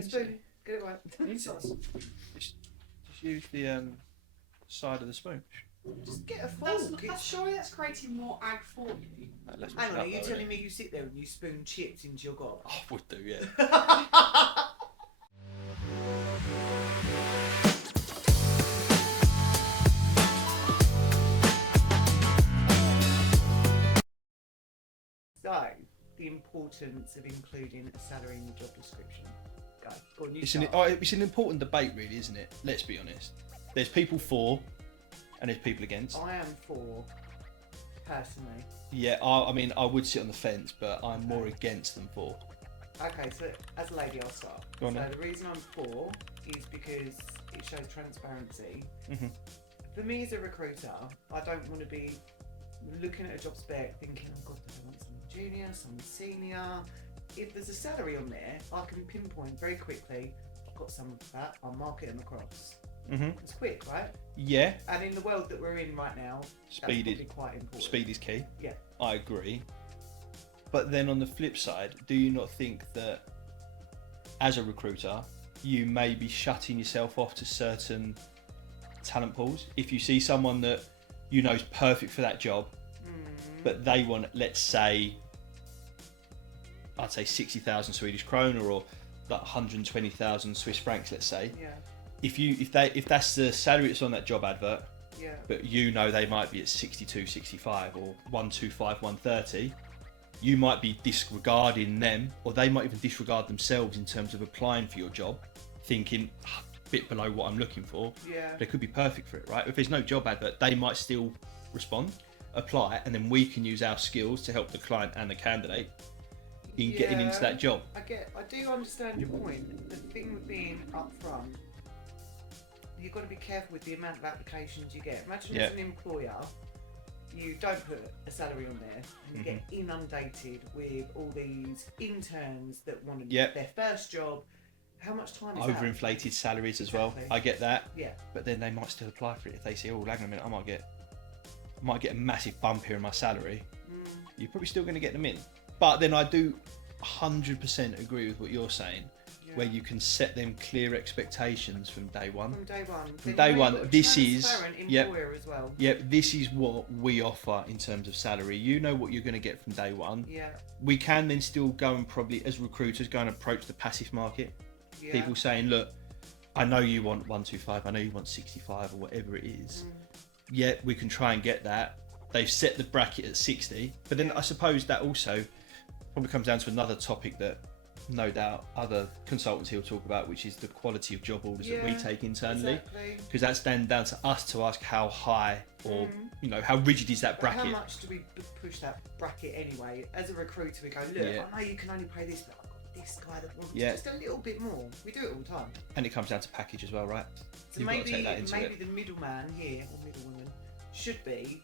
Spoon. Get it right. Just use the side of the spoon. Just get a fork. Surely that's creating more ag for you. Hang on, are you telling me you sit there and you spoon chips into your gob? I would do, yeah. So, the importance of including a salary in the job description. Go on, it's an important debate, really, isn't it? Let's be honest. There's people for, and there's people against. I am for, personally. Yeah, I mean, I would sit on the fence, but I'm more against than for. Okay, so as a lady, I'll start. Go on so then. the reason I'm for is because it shows transparency. Mm-hmm. For me as a recruiter, I don't want to be looking at a job spec thinking, oh God, do I want someone junior, someone senior? If there's a salary on there, I can pinpoint very quickly, I've got someone for that, I'll mark it across. Mm-hmm. It's quick, right? Yeah. And in the world that we're in right now, Speed that's quite important. Speed is key. Yeah. I agree. But then on the flip side, do you not think that as a recruiter, you may be shutting yourself off to certain talent pools? If you see someone that you know is perfect for that job, but they want, let's say, I'd say 60,000 Swedish krona or like 120,000 Swiss francs, let's say. Yeah. If that's the salary that's on that job advert, yeah. but you know they might be at 62, 65 or 125, 130, you might be disregarding them, or they might even disregard themselves in terms of applying for your job, thinking a bit below what I'm looking for. Yeah. They could be perfect for it, right? If there's no job advert, they might still respond, apply, and then we can use our skills to help the client and the candidate in getting into that job. I do understand your point. The thing with being upfront, you've got to be careful with the amount of applications you get. Imagine as an employer, you don't put a salary on there and you get inundated with all these interns that want to get their first job. How much time is overinflated salaries as well. I get that. Yeah. But then they might still apply for it if they see, oh, hang on a minute, I might get a massive bump here in my salary. You're probably still going to get them in. But then I do 100% agree with what you're saying, where you can set them clear expectations from day one. From day one, this is as well. this is what we offer in terms of salary. You know what you're going to get from day one. Yeah. We can then still go and probably, as recruiters, go and approach the passive market. Yeah. People saying, look, I know you want 125, I know you want 65 or whatever it is. Yeah, we can try and get that. They've set the bracket at 60, but then I suppose that also probably comes down to another topic that no doubt other consultants will talk about, which is the quality of job orders that we take internally, because that's then down to us to ask how high or you know, how rigid is that bracket. How much do we push that bracket anyway? As a recruiter, we go, look, I know you can only pay this, but I've got this guy that wants just a little bit more. We do it all the time. And it comes down to package as well, right? So maybe the middleman here, or middlewoman, should be,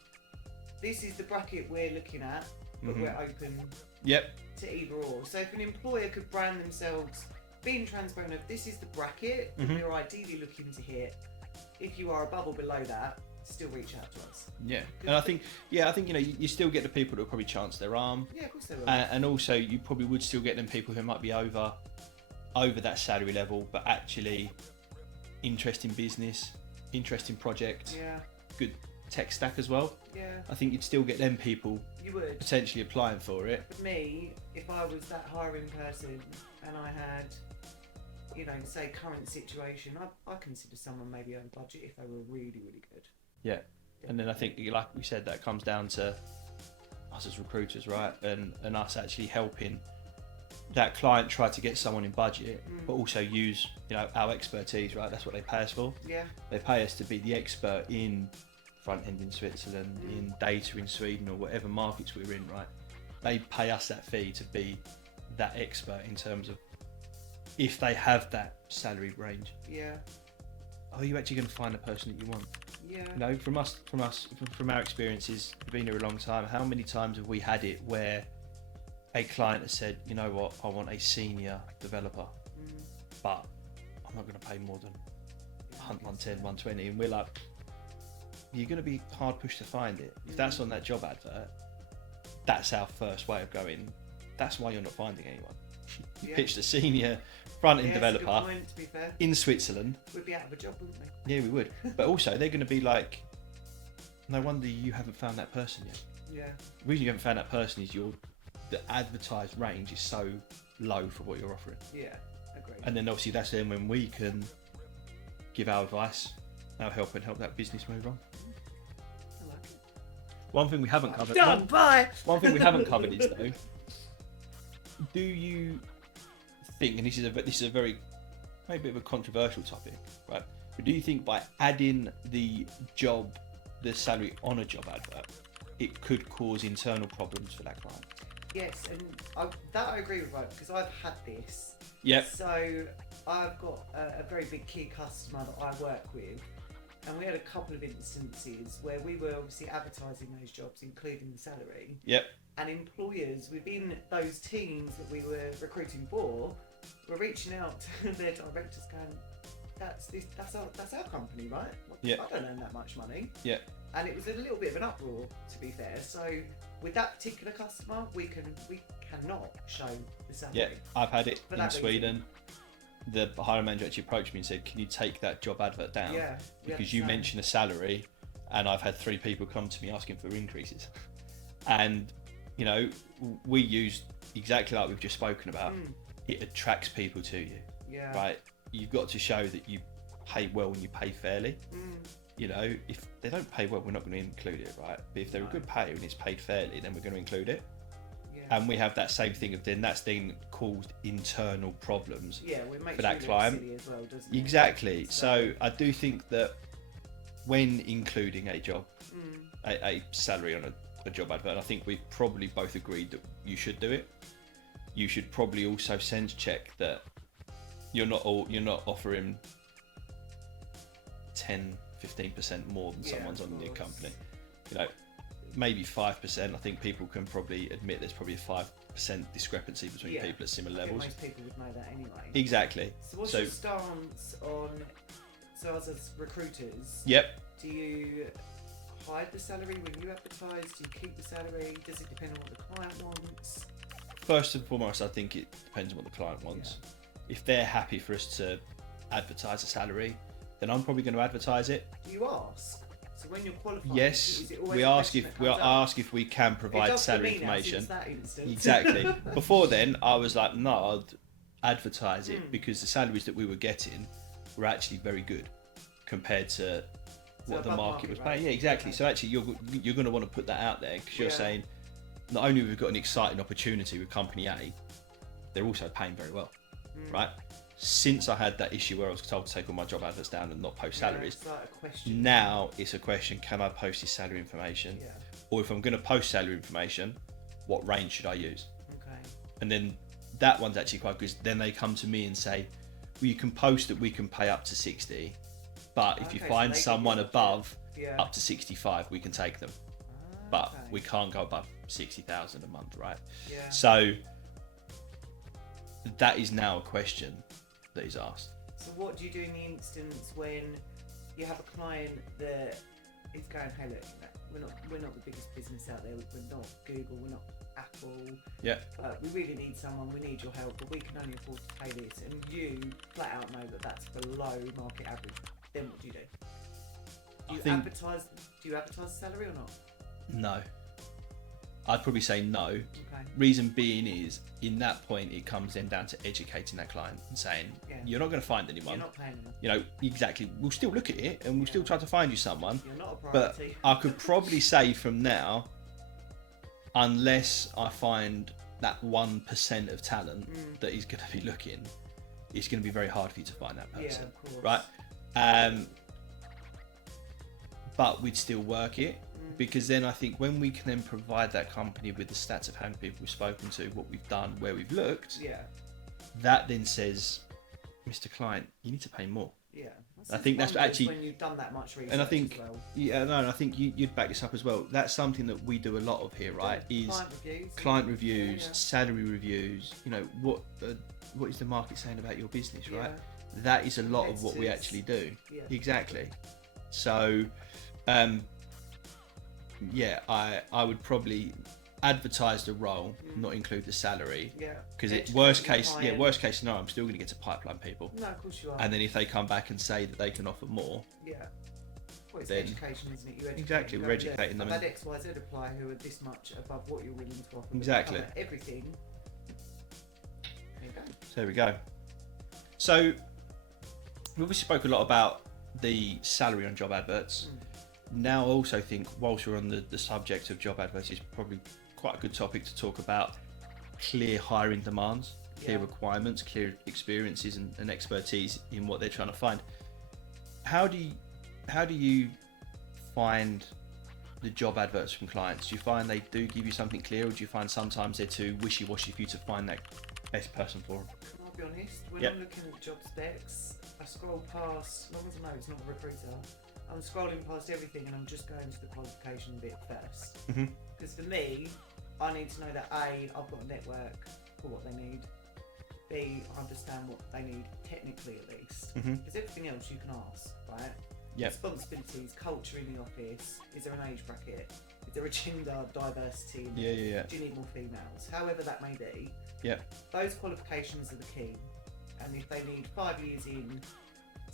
this is the bracket we're looking at, but we're open to either or. So if an employer could brand themselves being transparent of, this is the bracket that we're ideally looking to hit. If you are above or below that, still reach out to us. Yeah, and I think you know, you still get the people that will probably chance their arm. Yeah, of course they will. And also you probably would still get them people who might be over that salary level, but actually interesting business, interesting project, good tech stack as well. Yeah. I think you'd still get them people you would potentially applying for it. For me, if I was that hiring person and I had, you know, say current situation, I consider someone maybe on budget if they were really, really good. Yeah. And then I think, like we said, that comes down to us as recruiters, right? And us actually helping that client try to get someone in budget, but also use, you know, our expertise, right? That's what they pay us for. Yeah. They pay us to be the expert in front end in Switzerland, in data in Sweden, or whatever markets we're in, right? They pay us that fee to be that expert in terms of if they have that salary range. Yeah. Are you actually going to find the person that you want? Yeah. You know, from our experiences, we've been here a long time. How many times have we had it where a client has said, you know what, I want a senior developer, but I'm not going to pay more than 110, 120, and we're like, you're going to be hard pushed to find it. If that's on that job advert, that's our first way of going. That's why you're not finding anyone. Yeah. pitched a senior front-end Yeah, developer that's a good point, to be fair. in Switzerland. We'd be out of a job, wouldn't we? Yeah, we would. But also, they're going to be like, no wonder you haven't found that person yet. Yeah. The reason you haven't found that person is the advertised range is so low for what you're offering. Yeah, agreed. And then obviously that's then when we can give our advice, our help, and help that business move on. I like it. One thing we haven't covered. Done, bye! One thing we haven't covered is though, do you think, and this is a very maybe a bit of a controversial topic, right? But do you think by adding the salary on a job advert, it could cause internal problems for that client? Yes, and I agree with, right, because I've had this. Yep. So I've got a very big key customer that I work with, and we had a couple of instances where we were obviously advertising those jobs, including the salary. Yep. And employers within those teams that we were recruiting for were reaching out to their directors going, that's our company, right? Yeah. I don't earn that much money. Yeah. And it was a little bit of an uproar, to be fair. So with that particular customer, we cannot show the salary. Yeah, I've had it For in that Sweden. The hiring manager actually approached me and said, "Can you take that job advert down? Yeah, Because you mentioned a salary, and I've had 3 people come to me asking for increases." And you know, we use exactly like we've just spoken about. It attracts people to you. Yeah. Right. You've got to show that you pay well and you pay fairly. You know, if they don't pay well, we're not going to include it, right? But if they're a good payer and it's paid fairly, then we're going to include it. Yeah. And we have that same thing of then that's then caused internal problems for that client. As well, doesn't it? Exactly. So I do think that when including a job, a salary on a job advert, I think we've probably both agreed that you should do it. You should probably also sense check that you're not offering 10-15% more than someone's on your company. You know, maybe 5%. I think people can probably admit there's probably a 5% discrepancy between people at similar levels. Most people would know that anyway. Exactly. So what's your stance on, so as recruiters, Yep. do you hide the salary when you advertise? Do you keep the salary? Does it depend on what the client wants? First and foremost, I think it depends on what the client wants. Yeah. If they're happy for us to advertise a salary, then I'm probably going to advertise it. Do you ask? So when you're qualified, yes, we ask if we can provide salary information. Exactly. Before then, I was like, no, I'd advertise it because the salaries that we were getting were actually very good compared to what the market was paying. Yeah, exactly. Okay. So actually, you're going to want to put that out there because you're saying not only have we got an exciting opportunity with company A, they're also paying very well, right? Since I had that issue where I was told to take all my job adverts down and not post salaries, now it's a question, can I post this salary information? Yeah. Or if I'm going to post salary information, what range should I use? Okay. And then that one's actually quite good. Then they come to me and say, well, you can post that we can pay up to 60, but if you find someone above up to 65, we can take them. But we can't go above 60,000 a month, right? Yeah. So that is now a question that is asked. So what do you do in the instance when you have a client that is going, hey look, we're not the biggest business out there, we're not Google, we're not Apple, we really need someone, we need your help, but we can only afford to pay this, and you flat out know that that's below market average, then what do you do? Do you advertise salary or not? No. I'd probably say no. Okay. Reason being is, in that point, it comes then down to educating that client and saying, you're not going to find anyone. You're not paying enough. You know, exactly. We'll still look at it and we'll still try to find you someone. You're not a priority. But I could probably say from now, unless I find that 1% of talent that is going to be looking, it's going to be very hard for you to find that person. Yeah, of Right? course. But we'd still work it. Because then I think when we can then provide that company with the stats of how many people we've spoken to, what we've done, where we've looked, that then says, Mr. Client, you need to pay more. Yeah, I think that's actually when you've done that much research. And I think, as well. I think you'd back this up as well. That's something that we do a lot of here, right? Is client reviews, salary reviews. You know, what is the market saying about your business, right? That is a lot of what we actually do. Yeah. Exactly. So. I would probably advertise the role, not include the salary. Yeah. Because worst case scenario, I'm still going to get to pipeline people. No, of course you are. And then if they come back and say that they can offer more, yeah. Well, it's then education, isn't it? You educate exactly, we're educating them. I've had X, Y, Z apply who are this much above what you're willing to offer. Exactly. Everything. There you go. So there we go. So we obviously spoke a lot about the salary on job adverts. Now I also think, whilst we're on the subject of job adverts, it's probably quite a good topic to talk about clear hiring demands, clear requirements, clear experiences and expertise in what they're trying to find. How do you find the job adverts from clients? Do you find they do give you something clear, or do you find sometimes they're too wishy-washy for you to find that best person for them? I'll be honest, when I'm looking at job specs, I scroll past, not to know it's not a recruiter, I'm scrolling past everything and I'm just going to the qualification bit first. Because for me, I need to know that A, I've got a network for what they need. B, I understand what they need technically at least. Because everything else you can ask, right? Responsibilities, culture in the office, is there an age bracket? Is there a gender diversity? Do you need more females? However that may be. Those qualifications are the key. And if they need 5 years in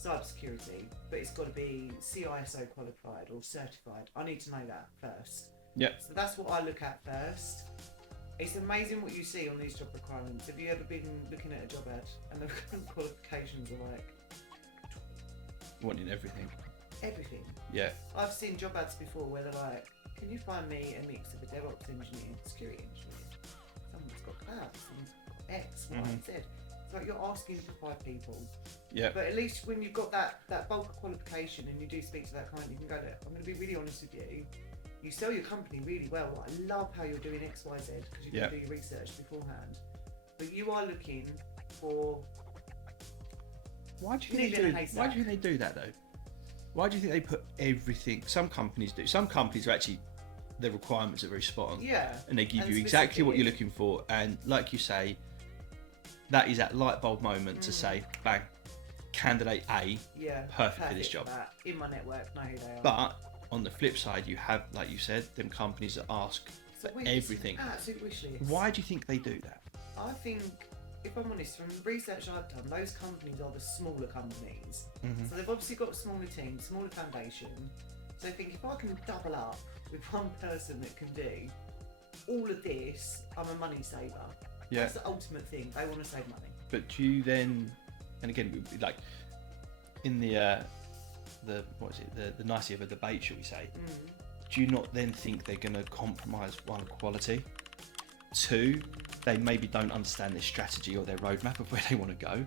cybersecurity, but it's got to be CISO qualified or certified, I need to know that first. So that's what I look at first. It's amazing what you see on these job requirements. Have you ever been looking at a job ad and the qualifications are like wanting everything? Everything. I've seen job ads before where they're like, can you find me a mix of a DevOps engineer, security engineer? Someone's got cloud, someone's got X, Y, and Z. It's like you're asking for 5 people. But at least when you've got that bulk qualification and you do speak to that client, you can go, look, I'm going to be really honest with you. You sell your company really well. I love how you're doing X, Y, Z because you can do your research beforehand. But you are looking for. Why do you think they do that though? Why do you think they put everything? Some companies do. Some companies are actually, the requirements are very spot on. And they give you exactly what you're looking for. And like you say, that is that light bulb moment to say, bang, candidate A, perfect for this job. In my network, know who they are. But on the flip side, you have, like you said, them companies that ask for everything. Absolute wish list. Why do you think they do that? I think, if I'm honest, from the research I've done, those companies are the smaller companies. So they've obviously got smaller teams, smaller foundation. So I think if I can double up with one person that can do all of this, I'm a money saver. That's the ultimate thing. They want to save money. But do you then, and again, like in the nicety of a debate, shall we say? Do you not then think they're going to compromise one, quality? Two, they maybe don't understand their strategy or their roadmap of where they want to go.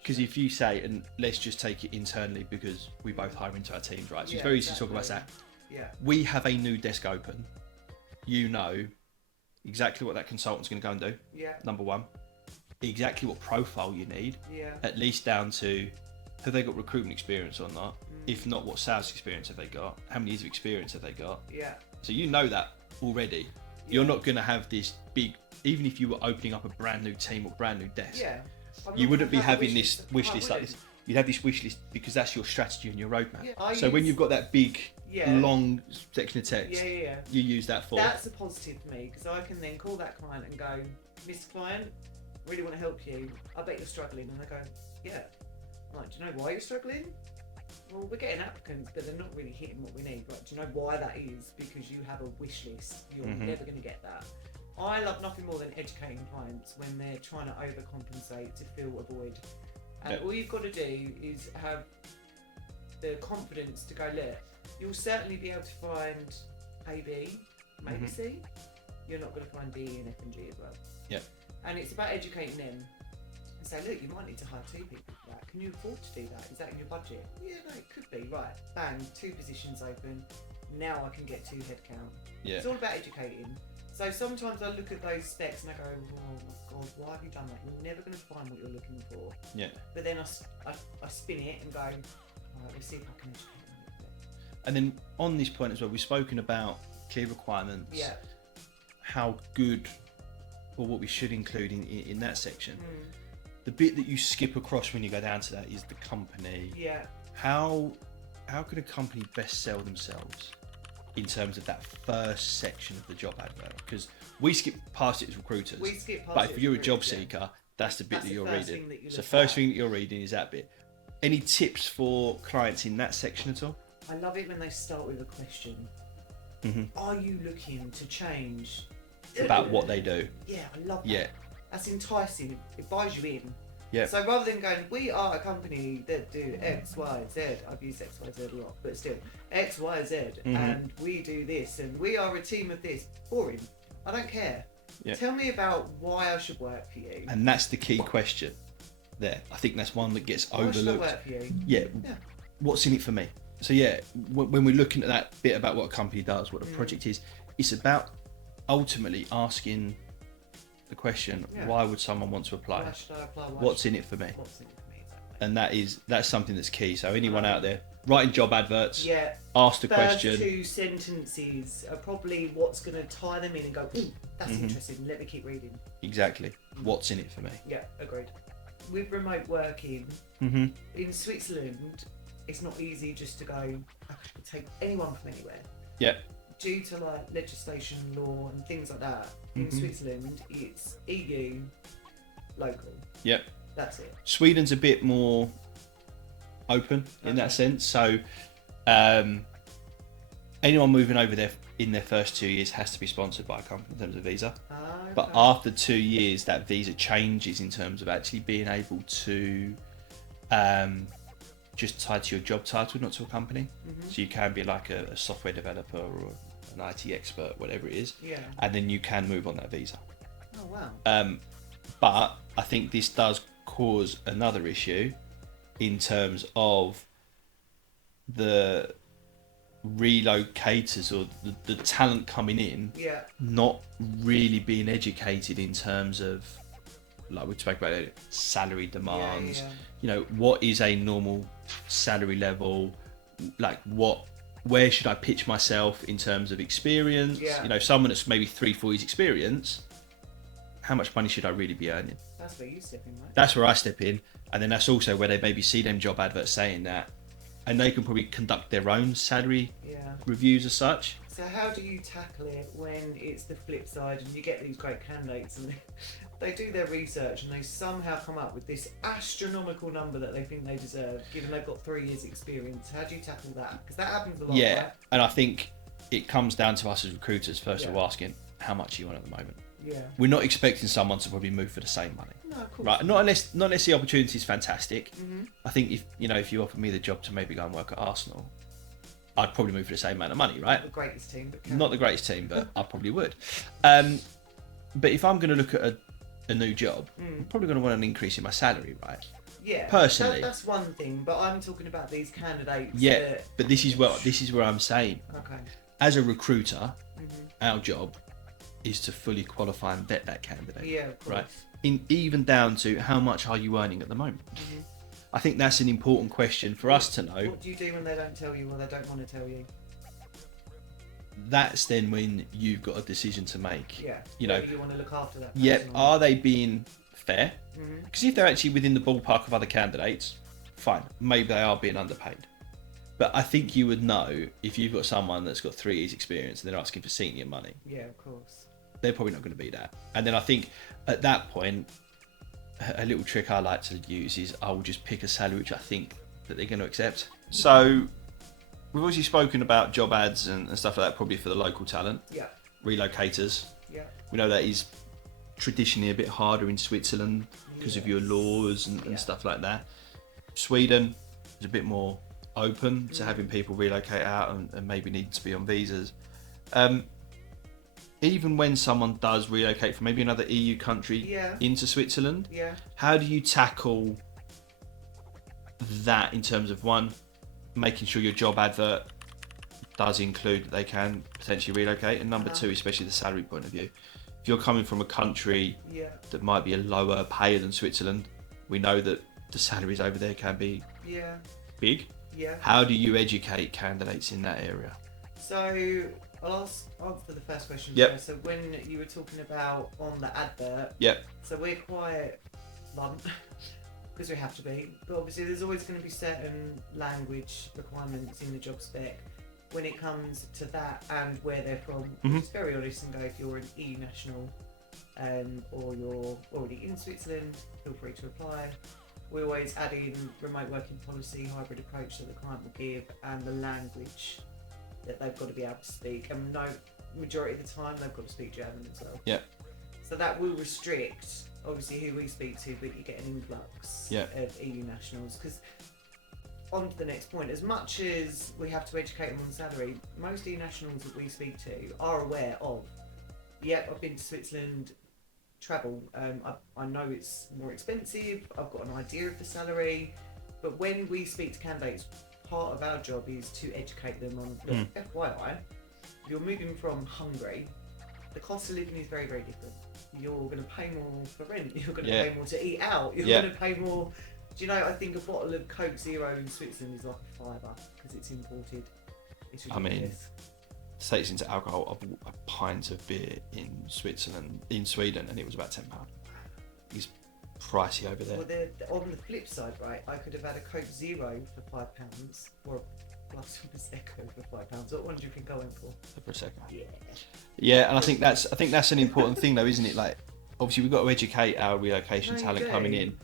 Because if you say, and let's just take it internally because we both hire into our teams, right? So it's very easy to talk about that. We have a new desk open. You know exactly what that consultant's going to go and do. Number one, exactly what profile you need. At least down to, have they got recruitment experience or not? If not, what sales experience have they got? How many years of experience have they got? So you know that already. You're not going to have this big, even if you were opening up a brand new team or brand new desk, you wouldn't be having this wish list like this. You'd have this wish list because that's your strategy and your roadmap. So when you've got that big, long section of text, you use that for. That's a positive for me because I can then call that client and go, Mr. Client, really want to help you. I bet you're struggling. And they go, yeah. I'm like, do you know why you're struggling? Well, we're getting applicants, but they're not really hitting what we need. Like, do you know why that is? Because you have a wish list. You're never going to get that. I love nothing more than educating clients when they're trying to overcompensate to fill a void. And all you've got to do is have the confidence to go, look, you'll certainly be able to find A, B, maybe C. You're not going to find D and F and G as well. And it's about educating them. And say, look, you might need to hire 2 people for that. Can you afford to do that? Is that in your budget? Yeah, no, it could be. Right, bang, 2 positions open. Now I can get 2 headcount. It's all about educating. So sometimes I look at those specs and I go, oh my God, why have you done that? You're never going to find what you're looking for. But then I spin it and go, all right, let's see if I can educate them a little bit. And then on this point as well, we've spoken about clear requirements, how good or what we should include in that section. The bit that you skip across when you go down to that is the company. How could a company best sell themselves? in terms of that first section of the job advert? Because we skip past it as recruiters. We skip past but it if as you're a job recruiters, seeker, that's the bit That's that the you're first reading. thing that you So look first at. thing that you're reading is that bit. Any tips for clients in that section at all? I love it when they start with a question. Are you looking to change? About what they do. Yeah, I love that. Yeah. That's enticing. It buys you in. Yeah. So rather than going, we are a company that do X, Y, Z. I've used X, Y, Z a lot, but still, X, Y, Z, and we do this, and we are a team of this. Boring. I don't care. Yeah. Tell me about why I should work for you. And that's the key question there. I think that's one that gets Why should I overlooked. work for you? Yeah. What's in it for me? So yeah, when we're looking at that bit about what a company does, what a project is, it's about ultimately asking the question, why would someone want to apply? Why should I apply? What's in it for me? What's in it for me? Exactly. And that's something that's key. So anyone out there writing job adverts, ask the First question. 2 sentences are probably what's going to tie them in and go, ooh, that's interesting. Let me keep reading. Exactly. What's in it for me? Yeah, agreed. With remote working in Switzerland, it's not easy just to go, I could take anyone from anywhere. Yeah. Due to like legislation, law, and things like that, in Switzerland, it's EU, local. Yep. That's it. Sweden's a bit more open in that sense. So anyone moving over there in their first 2 years has to be sponsored by a company in terms of visa. Okay. But after 2 years, that visa changes in terms of actually being able to just tie to your job title, not to a company. So you can be like a software developer or an IT expert, whatever it is. Yeah. And then you can move on that visa. Oh wow. But I think this does cause another issue in terms of the relocators or the talent coming in not really being educated in terms of, like we spoke about earlier, salary demands. You know, what is a normal salary level? Like where should I pitch myself in terms of experience? You know, someone that's maybe 3-4 years experience, how much money should I really be earning? That's where you step in, right? That's where I step in. And then that's also where they maybe see them job adverts saying that, and they can probably conduct their own salary reviews as such. So how do you tackle it when it's the flip side and you get these great candidates and they do their research and they somehow come up with this astronomical number that they think they deserve, given they've got 3 years experience? How do you tackle that? Because that happens a lot, right? And I think it comes down to us as recruiters, first of all, asking, how much are you on at the moment? Yeah. We're not expecting someone to probably move for the same money. No, of course. Right, not unless the opportunity is fantastic. I think if you offered me the job to maybe go and work at Arsenal, I'd probably move for the same amount of money, right? Not the greatest team, but not the greatest team, but I probably would. But if I'm going to look at a new job, I'm probably going to want an increase in my salary, right? Yeah. Personally, that's one thing, but I'm talking about these candidates. Yeah, but this is where I'm saying. Okay. As a recruiter, our job is to fully qualify and vet that candidate. Yeah, of course. Right. Even down to how much are you earning at the moment? I think that's an important question for us to know. What do you do when they don't tell you or they don't want to tell you? That's then when you've got a decision to make. Yeah. You know, you want to look after that. Are they being fair? Because if they're actually within the ballpark of other candidates, fine. Maybe they are being underpaid. But I think you would know if you've got someone that's got 3 years experience and they're asking for senior money. Yeah, of course. They're probably not going to be that. And then I think at that point, a little trick I like to use is I will just pick a salary which I think that they're going to accept. So we've obviously spoken about job ads and stuff like that, probably for the local talent. Yeah. Relocators. Yeah. We know that is traditionally a bit harder in Switzerland because of your laws and stuff like that. Sweden is a bit more open to having people relocate out and maybe need to be on visas. Even when someone does relocate from maybe another EU country into Switzerland, how do you tackle that in terms of, one, making sure your job advert does include that they can potentially relocate, and number two, especially the salary point of view. If you're coming from a country that might be a lower payer than Switzerland, we know that the salaries over there can be big. Yeah. How do you educate candidates in that area? So I'll answer the first question first. So when you were talking about on the advert, so we're quite blunt because we have to be, but obviously there's always going to be certain language requirements in the job spec when it comes to that and where they're from. Just very honest and go, if you're an EU national or you're already in Switzerland, feel free to apply. We always add in remote working policy, hybrid approach that the client will give, and the language that they've got to be able to speak. And no, majority of the time they've got to speak German as well. Yeah. So that will restrict, obviously, who we speak to, but you get an influx of EU nationals. Because on to the next point, as much as we have to educate them on salary, most EU nationals that we speak to are aware of, I've been to Switzerland, travel, I know it's more expensive, I've got an idea of the salary, but when we speak to candidates, part of our job is to educate them on, look, FYI, you're moving from Hungary, the cost of living is very, very different. You're going to pay more for rent, you're going to pay more to eat out, you're going to pay more. Do you know, I think a bottle of Coke Zero in Switzerland is like a £5 because it's imported. It's ridiculous. Takes into alcohol, I bought a pint of beer in Sweden, and it was about £10. It's pricey over there. Well, on the flip side, right, I could have had a Coke Zero for £5 or a glass of Prosecco for £5. What one do you think I went for? The Prosecco. Yeah. Yeah, and I think that's an important thing, though, isn't it? Like, obviously, we've got to educate our relocation talent coming in,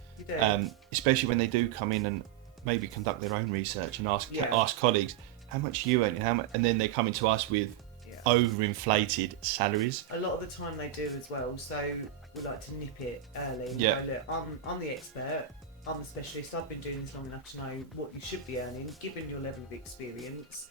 especially when they do come in and maybe conduct their own research and ask colleagues, how much you earn, and then they're coming to us with overinflated salaries. A lot of the time they do as well, so we like to nip it early and go, look, I'm the expert, I'm the specialist, I've been doing this long enough to know what you should be earning given your level of experience.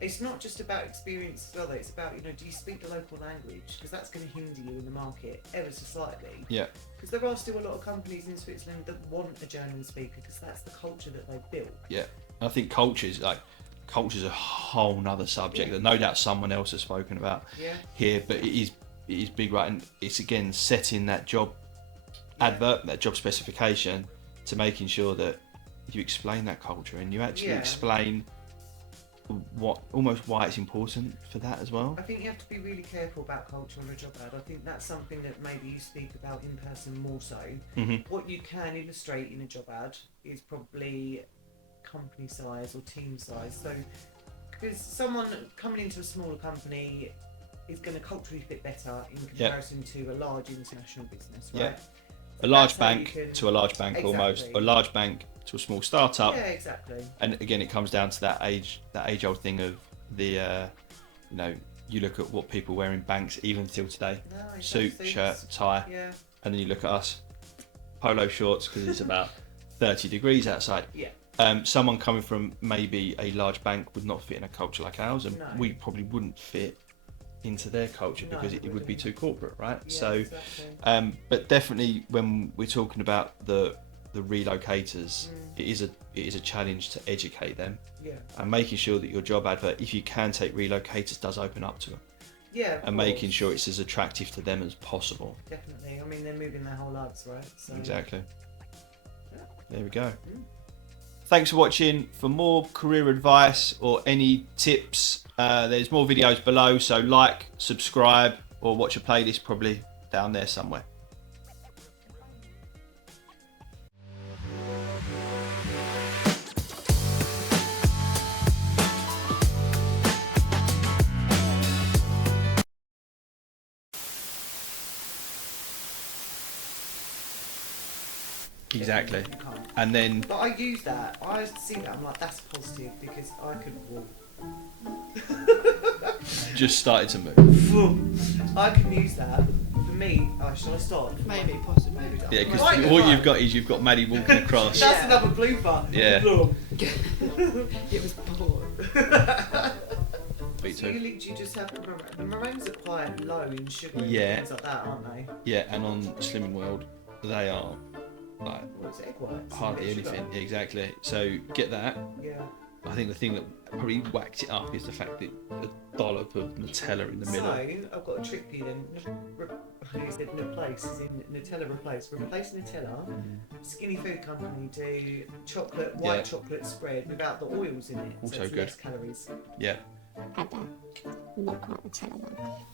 It's not just about experience as well, though. It's about, do you speak the local language? Because that's going to hinder you in the market ever so slightly. Yeah. Because there are still a lot of companies in Switzerland that want a German speaker because that's the culture that they've built. Yeah, I think culture's a whole nother subject that no doubt someone else has spoken about here, but it is big, right? And it's again setting that job advert, that job specification, to making sure that you explain that culture and you actually explain why it's important for that as well. I think you have to be really careful about culture on a job ad. I think that's something that maybe you speak about in person more so. What you can illustrate in a job ad is probably company size or team size. So, because someone coming into a smaller company is going to culturally fit better in comparison to a large international business, right? Yeah. A large bank to a large bank almost, a large bank to a small startup. Yeah, exactly. And again, it comes down to that age-old thing of the, you look at what people wear in banks even till today: suit, shirt, tie, and then you look at us, polo shorts because it's about 30 degrees outside. Yeah. Someone coming from maybe a large bank would not fit in a culture like ours, and we probably wouldn't fit into their culture because it would be too corporate, right? Yeah, so, exactly. But definitely when we're talking about the relocators, it is a challenge to educate them, and making sure that your job advert, if you can take relocators, does open up to them. Yeah, and making sure it's as attractive to them as possible. Definitely. I mean, they're moving their whole lives, right? So, exactly. There we go. Thanks for watching. For more career advice or any tips, there's more videos below, so like, subscribe, or watch a playlist probably down there somewhere. Exactly. And then... But I use that. I see that. I'm like, that's positive because I could walk. Just started to move. I can use that. For me, shall I start? Maybe, possibly. Yeah, because what you've got is you've got Maddie walking across. That's another blooper. Yeah. It was poor. So you literally just have the meringues are quite low in sugar and things like that, aren't they? Yeah, and on Slimming World, they are like what's egg whites? Hardly anything. Yeah, exactly. So get that. Yeah. I think the thing that probably whacked it up is the fact that a dollop of Nutella in the middle. So I've got a trick for you then. You said replace, is in Nutella replace. Replace Nutella. Skinny Food Company do chocolate, white chocolate spread without the oils in it. Also so it's good. Less calories. Yeah. Had that. Not quite Nutella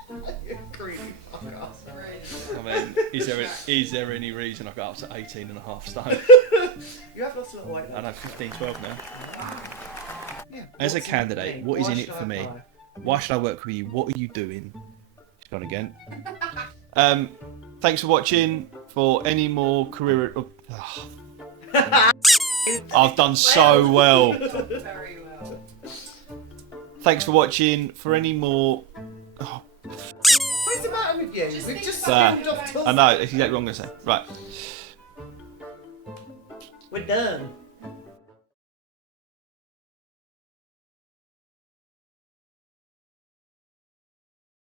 though. You're greedy fucker. I mean, is there any reason I got up to 18.5 stone? You have lost a lot of weight. I know, 15, 12 now. As a What's in it for candidate, me? what is Why in it should for I me? apply? Why should I work with you? What are you doing? She's gone again. Thanks for watching. For any more career... I've done so well. Very well. Thanks for watching. For any more... What's the matter with you? Just We've think just about spilled off I know, it's exactly what I'm going to say. Right. We're done.